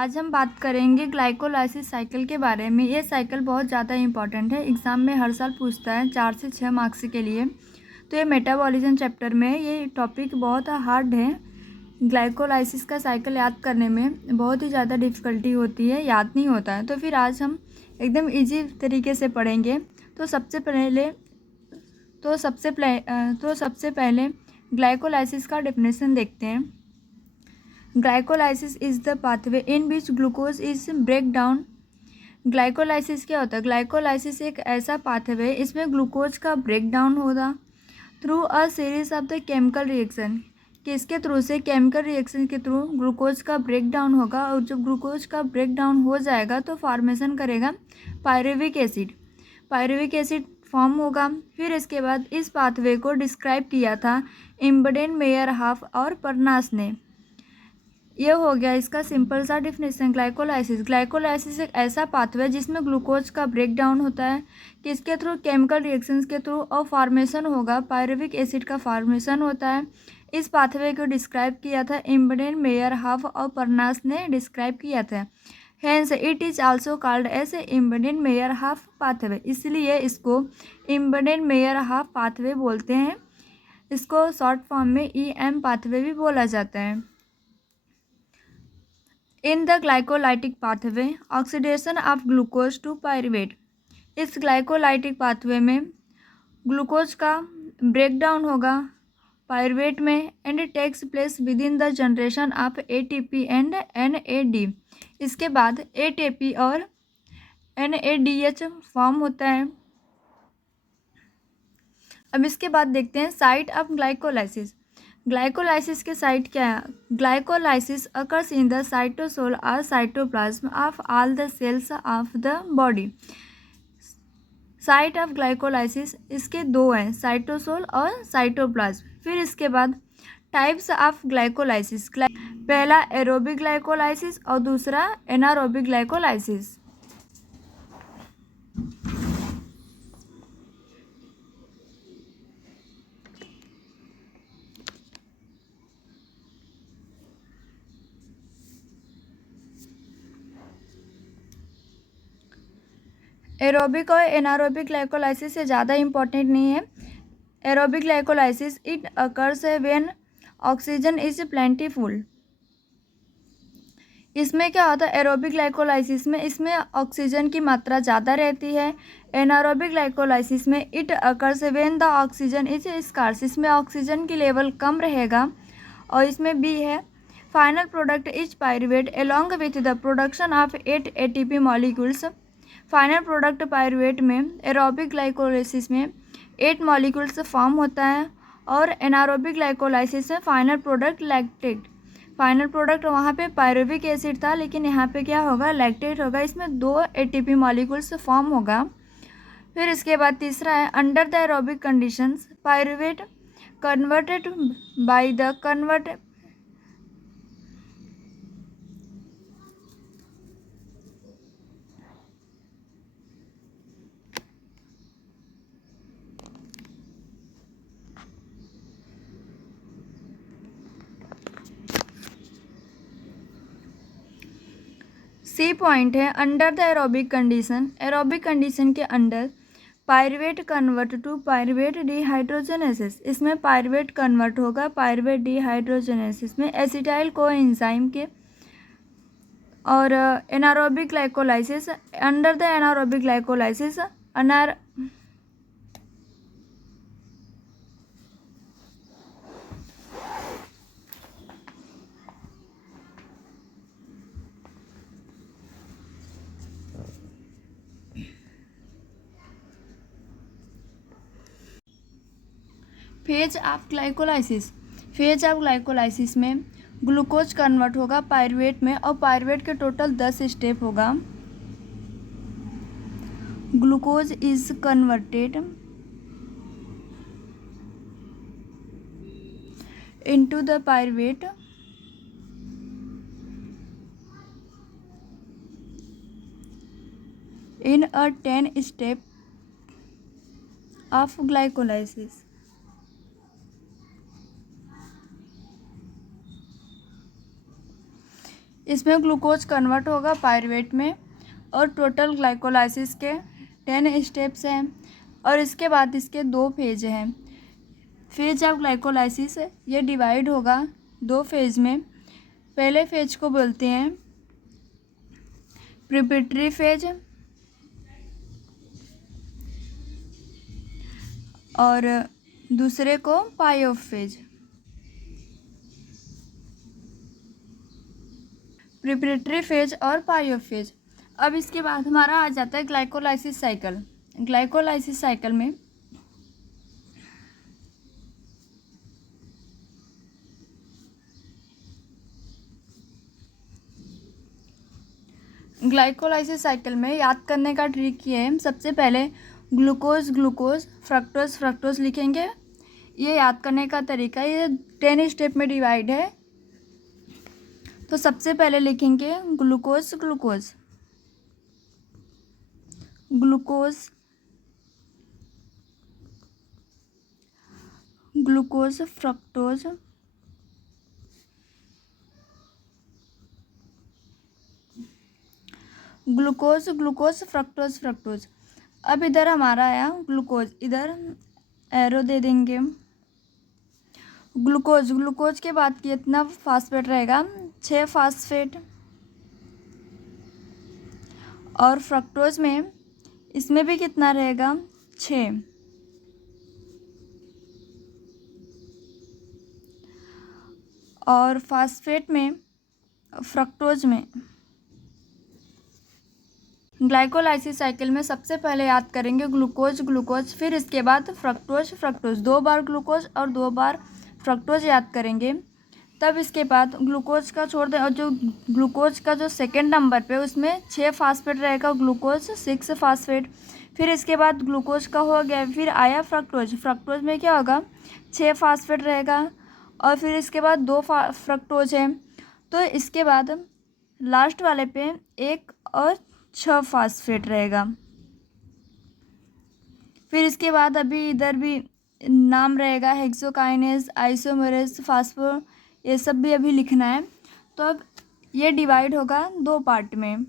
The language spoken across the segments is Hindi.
आज हम बात करेंगे ग्लाइकोलाइसिस साइकिल के बारे में। ये साइकिल बहुत ज़्यादा इंपॉर्टेंट है, एग्ज़ाम में हर साल पूछता है 4 से 6 मार्क्स के लिए। तो ये मेटाबॉलिज्म चैप्टर में ये टॉपिक बहुत हार्ड है। ग्लाइकोलाइसिस का साइकिल याद करने में बहुत ही ज़्यादा डिफ़िकल्टी होती है, याद नहीं होता है। तो फिर आज हम एकदम ईजी तरीके से पढ़ेंगे। तो सबसे पहले ग्लाइकोलाइसिस का डेफिनेशन देखते हैं। Glycolysis is the pathway in which glucose is break down. Glycolysis क्या होता है? ग्लाइकोलाइसिस एक ऐसा पाथवे, इसमें ग्लूकोज का ब्रेक डाउन होगा through a series of the chemical reaction. किसके थ्रू से? केमिकल रिएक्शन के थ्रू ग्लूकोज का ब्रेक डाउन होगा, और जब ग्लूकोज का ब्रेक डाउन हो जाएगा तो फॉर्मेशन करेगा pyruvic acid. Pyruvic acid form होगा। फिर इसके बाद इस पाथवे को डिस्क्राइब किया था इम्बडेन, मेयरहॉफ और परनास ने। ये हो गया इसका सिंपल सा डिफिनेशन। ग्लाइकोलाइसिस एक ऐसा पाथवे जिसमें ग्लूकोज का ब्रेक डाउन होता है, किसके थ्रू? केमिकल रिएक्शंस के थ्रू, और फॉर्मेशन होगा पायरुविक एसिड का फॉर्मेशन होता है। इस पाथवे को डिस्क्राइब किया था इम्बडेन, मेयरहॉफ और परनास ने डिस्क्राइब किया था। Hence it is also called as Embden Meyerhof pathway, इसलिए इसको इम्बडेन मेयरहॉफ पाथवे बोलते हैं। इसको शॉर्ट फॉर्म में EM पाथवे भी बोला जाता है। In the glycolytic pathway, oxidation of glucose to pyruvate. इस ग्लाइकोलाइटिक पाथवे में ग्लूकोज का ब्रेक डाउन होगा पायरुवेट में, and takes place within the generation of ATP and NAD। इसके बाद ATP और NADH फॉर्म होता है। अब इसके बाद देखते हैं साइट ऑफ ग्लाइकोलाइसिस। ग्लाइकोलाइसिस के साइट क्या है? Glycolysis occurs in the cytosol और cytoplasm of all the cells of the body. Site of glycolysis इसके दो हैं, साइटोसोल और साइटोप्लाज्म। फिर इसके बाद टाइप्स ऑफ ग्लाइकोलाइसिस। पहला एरोबिक ग्लाइकोलाइसिस और दूसरा एनारोबिक ग्लाइकोलाइसिस। एरोबिक और एनारोबिक ग्लाइकोलाइसिस से ज़्यादा इम्पॉर्टेंट नहीं है। Aerobic glycolysis it occurs when oxygen is plentiful. इसमें क्या होता है? एरोबिक ग्लाइकोलाइसिस में इसमें ऑक्सीजन की मात्रा ज़्यादा रहती है। एनारोबिक ग्लाइकोलाइसिस में it occurs when the oxygen is scarce. इसमें ऑक्सीजन की लेवल कम रहेगा। और इसमें बी है final product is pyruvate along with the production of 8 ATP molecules. Final product pyruvate में एरोबिक ग्लाइकोलाइसिस में 8 मॉलिक्यूल्स फॉर्म होता है, और एनारोबिक ग्लाइकोलाइसिस में final product lactate. Final product वहाँ पे पायरुविक एसिड था, लेकिन यहाँ पे क्या होगा? लैक्टेट होगा। इसमें 2 ATP मॉलिक्यूल्स फॉर्म होगा। फिर इसके बाद तीसरा है under the aerobic conditions pyruvate converted by the convert c point है under the aerobic condition. Aerobic condition के under pyruvate convert to pyruvate dehydrogenesis. इसमें पायरुवेट कन्वर्ट होगा पायरुवेट डिहाइड्रोजनेसिस में एसिटाइल कोएंजाइम के। और anaerobic glycolysis under the anaerobic glycolysis phase of glycolysis. Phase of glycolysis में ग्लूकोज कन्वर्ट होगा पायरुवेट में, और पायरुवेट के टोटल 10 स्टेप होगा। Glucose is converted into the pyruvate in a 10 step of glycolysis. इसमें ग्लूकोज कन्वर्ट होगा पायरुवेट में और टोटल ग्लाइकोलाइसिस के 10 स्टेप्स हैं और इसके बाद इसके 2 फेज हैं। फेज ऑफ ग्लाइकोलाइसिस ये डिवाइड होगा 2 फेज में। पहले फेज को बोलते हैं प्रिपरेटरी फेज और दूसरे को पाई-ऑफ फेज। प्रिपरेटरी फेज और पाई-ऑफ फेज। अब इसके बाद हमारा आ जाता है ग्लाइकोलाइसिस साइकिल। ग्लाइकोलाइसिस साइकिल में याद करने का ट्रिक ये है, सबसे पहले ग्लूकोज ग्लूकोज फ्रक्टोज फ्रक्टोज लिखेंगे। ये याद करने का तरीका, ये 10 स्टेप में डिवाइड है। तो सबसे पहले लिखेंगे glucose glucose glucose glucose fructose glucose glucose fructose fructose. अब इधर हमारा आया ग्लूकोज, इधर एरो दे देंगे। ग्लूकोज ग्लूकोज के बाद कितना फास्फेट रहेगा, 6 फास्फेट। और फ्रक्टोज में इसमें भी कितना रहेगा, 6। और फास्फेट में फ्रक्टोज में ग्लाइकोलाइसिस साइकिल में सबसे पहले याद करेंगे ग्लूकोज ग्लूकोज, फिर इसके बाद फ्रक्टोज फ्रक्टोज, 2 बार ग्लूकोज और 2 बार फ्रक्टोज याद करेंगे। तब इसके बाद ग्लूकोज का छोड़ दें और जो ग्लूकोज का जो सेकंड नंबर पे उसमें 6 फास्फेट रहेगा, ग्लूकोज 6 फास्फेट। फिर इसके बाद ग्लूकोज का हो गया, फिर आया फ्रक्टोज। फ्रक्टोज में क्या होगा, 6 फास्फेट रहेगा और फिर इसके बाद 2 फ्रक्टोज है। तो इसके बाद लास्ट वाले पे 1 और 6 फास्फेट रहेगा। फिर इसके बाद अभी इधर भी नाम रहेगा हेक्सोकाइनेज, आइसोमेरेज, फास्फो, ये सब भी अभी लिखना है। तो अब ये डिवाइड होगा 2 पार्ट में।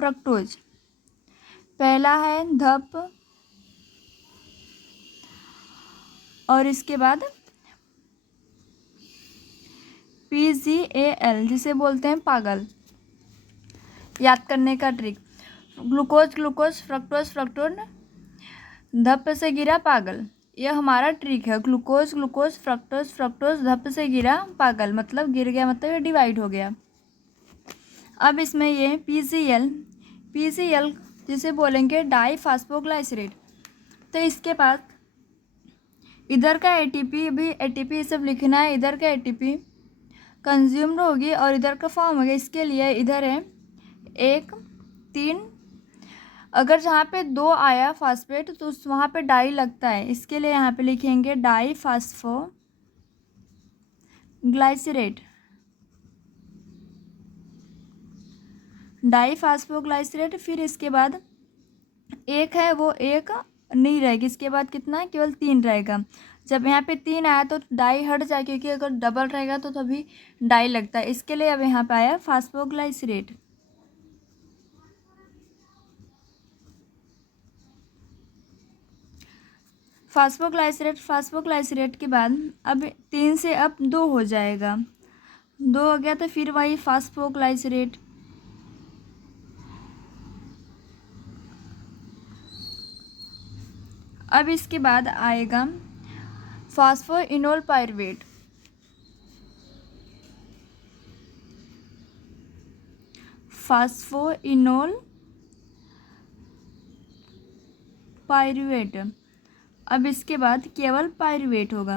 फ्रक्टोज पहला है धप और इसके बाद PGAL, जिसे बोलते हैं पागल। याद करने का trick, glucose glucose fructose fructose, धप से गिरा पागल, यह हमारा ट्रिक है। ग्लूकोज ग्लूकोज फ्रक्टोज फ्रक्टोज, धप से गिरा पागल, मतलब गिर गया, मतलब ये डिवाइड हो गया। अब इसमें ये PCL जिसे बोलेंगे डाई फास्फोग्लाइसरेट। तो इसके बाद इधर का ATP भी ATP सब लिखना है, इधर का ATP कंज्यूम्ड होगी और इधर का फॉर्म हो गया। इसके लिए इधर है 1 3, अगर जहाँ पे 2 आया फास्फेट तो वहाँ पे डाई लगता है, इसके लिए यहाँ पे लिखेंगे डाई फास्फोग्लाइसरेट। डाई फास्फोग्लाइसरेट। फिर इसके बाद 1 है, वो 1 नहीं रहेगी, इसके बाद कितना, केवल 3 रहेगा। जब यहाँ पे 3 आया तो डाई हट जाए, क्योंकि अगर डबल रहेगा तो तभी डाई लगता है। इसके लिए अब यहाँ पे आया फास्फोग्लाइसरेट। फास्फोग्लाइसरेट के बाद अब 3 से अब 2 हो जाएगा, 2 हो गया तो फिर वही फास्फोग्लाइसरेट। अब इसके बाद आएगा फास्फोइनोल पायरुवेट। Phosphoenol pyruvate. अब इसके बाद केवल पायरुवेट होगा।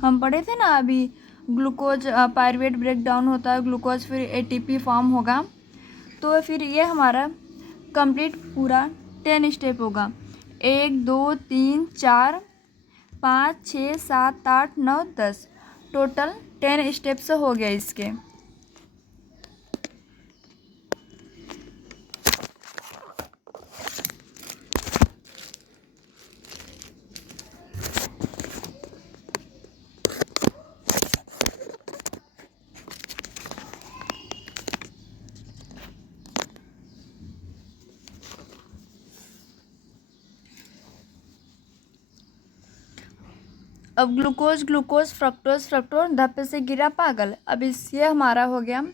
हम पढ़े थे ना अभी, ग्लूकोज पायरुवेट ब्रेक डाउन होता है, ग्लूकोज फिर ATP फॉर्म होगा। तो फिर ये हमारा कंप्लीट पूरा 10 स्टेप होगा। 1 2 3 4 5 6 7 8 9 10, टोटल 10 स्टेप्स हो गया इसके। अब ग्लूकोज ग्लूकोज फ्रक्टोज फ्रक्टोज धप्पे से गिरा पागल। अब ये हमारा हो गया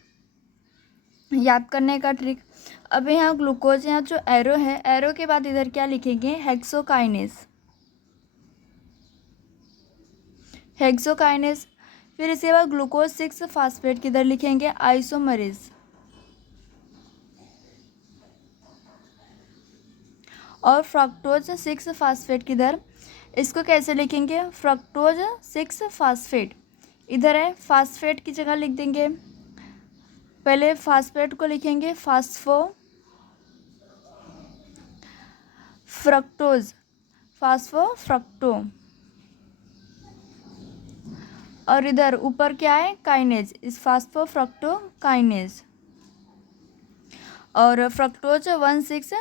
याद करने का ट्रिक। अब यहाँ ग्लूकोज, यहाँ जो एरो है, एरो के बाद इधर क्या लिखेंगे, हेक्सोकाइनेस, हेक्सोकाइनेस। फिर इसके बाद ग्लूकोज 6 फास्फेट किधर लिखेंगे, आइसोमरेज। और फ्रक्टोज 6 फास्फेट किधर, इसको कैसे लिखेंगे, फ्रक्टोज 6 फास्फेट। इधर है फास्फेट की जगह लिख देंगे, पहले फास्फेट को लिखेंगे फास्फो फ्रक्टोज, फास्फो फ्रक्टो। और इधर ऊपर क्या है, काइनेज, इस फास्फो फ्रक्टो काइनेज। और फ्रक्टोज 1,6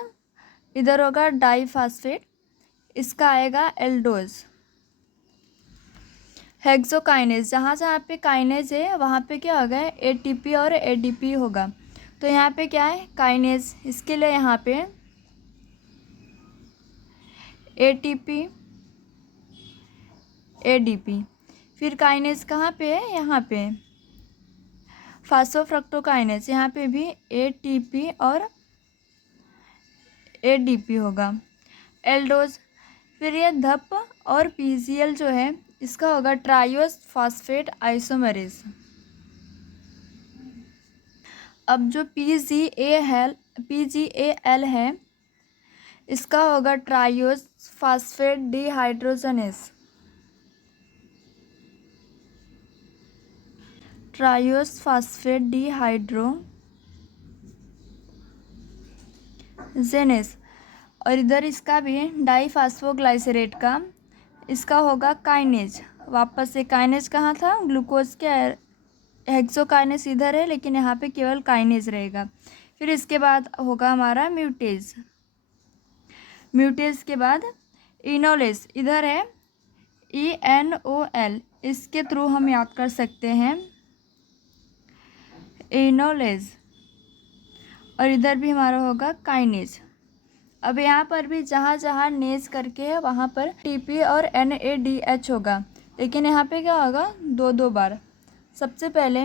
इधर होगा डाईफास्फेट, इसका आएगा एल्डोज। हेक्सोकाइनेज, जहाँ जहाँ पे काइनेज है वहाँ पे क्या होगा, एटीपी और एडीपी होगा। तो यहाँ पे क्या है, काइनेज, इसके लिए यहाँ पे एटीपी एडीपी। फिर काइनेज कहाँ पे है, यहाँ पे फास्फोफ्रक्टोकाइनेज, यहाँ पे भी एटीपी और एडीपी होगा। एल्डोज, फिर ये धप और पीजीएल जो है इसका होगा ट्रायोस फास्फेट आइसोमरेज। अब जो पीजीएल है इसका होगा triose phosphate dehydrogenase, triose phosphate dehydrogenase. और इधर इसका भी डाईफास्फोग्लाइसरेट का, इसका होगा काइनेज। वापस से काइनेज कहाँ था, ग्लूकोज के हेक्सोकाइनेज इधर है, लेकिन यहाँ पे केवल काइनेज रहेगा। फिर इसके बाद होगा हमारा म्यूटेज, म्यूटेज के बाद इनोलेज, इधर है ENOL, इसके थ्रू हम याद कर सकते हैं इनोलेज। और इधर भी हमारा होगा काइनेज। अब यहाँ पर भी जहाँ जहाँ नेज करके है वहाँ पर TP और NADH होगा, लेकिन यहाँ पे क्या होगा, 2-2 बार। सबसे पहले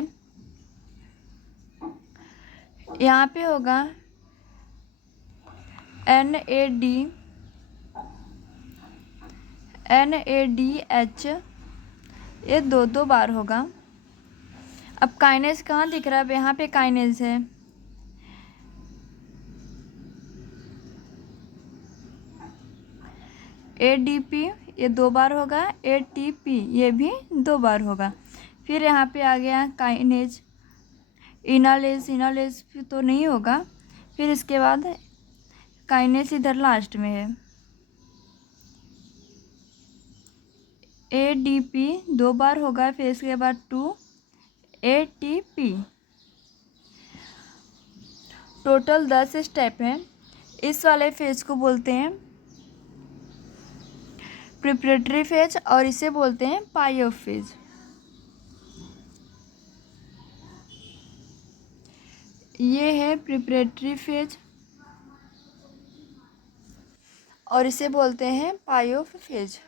यहाँ पे होगा NADH, ये 2-2 बार होगा। अब काइनेज कहाँ दिख रहा है, अब यहाँ पे काइनेज है, ADP ये 2 बार होगा, ATP ये भी 2 बार होगा। फिर यहाँ पे आ गया काइनेज, इनालेज, इनालेज तो नहीं होगा। फिर इसके बाद काइनेज इधर लास्ट में है, ADP 2 बार होगा। फिर इसके बाद 2 ATP। टोटल 10 स्टेप हैं। इस वाले फेज को बोलते हैं प्रिपरेटरी फेज और इसे बोलते हैं पाई फेज। ये है प्रिपरेटरी फेज और इसे बोलते हैं पाई फेज।